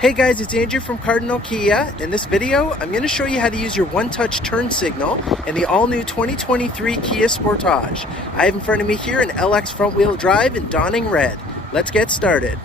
Hey guys, it's Andrew from Cardinal Kia. In this video, I'm going to show you how to use your one-touch turn signal in the all-new 2023 Kia Sportage. I have in front of me here an LX front-wheel drive in dawning red. Let's get started.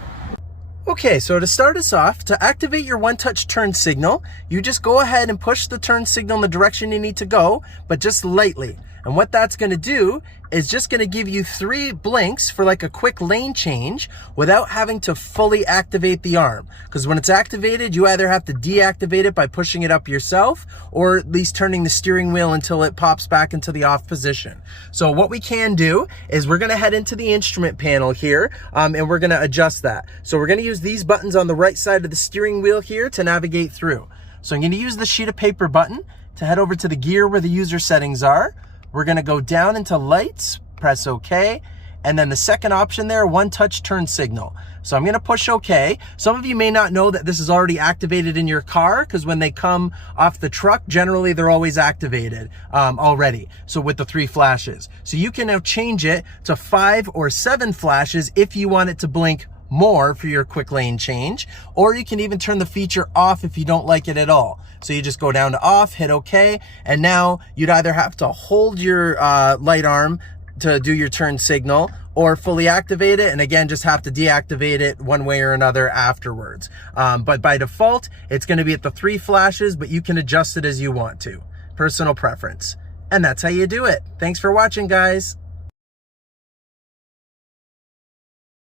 Okay, so to start us off, to activate your one-touch turn signal, you just go ahead and push the turn signal in the direction you need to go, but just lightly. And what that's going to do is just going to give you 3 blinks for like a quick lane change without having to fully activate the arm. Because when it's activated, you either have to deactivate it by pushing it up yourself or at least turning the steering wheel until it pops back into the off position. So what we can do is we're going to head into the instrument panel here and we're going to adjust that. So we're going to use these buttons on the right side of the steering wheel here to navigate through. So I'm going to use the sheet of paper button to head over to the gear where the user settings are. We're going to go down into lights, press OK, and then the second option there, one touch turn signal. So I'm going to push OK. Some of you may not know that this is already activated in your car because when they come off the truck, generally they're always activated already. So with the 3 flashes. So you can now change it to 5 or 7 flashes if you want it to blink more for your quick lane change, or you can even turn the feature off if you don't like it at all. So you just go down to off, hit OK, and now you'd either have to hold your light arm to do your turn signal or fully activate it, and again just have to deactivate it one way or another afterwards. But by default it's going to be at the 3 flashes, but you can adjust it as you want to. Personal preference. And that's how you do it. Thanks for watching, guys.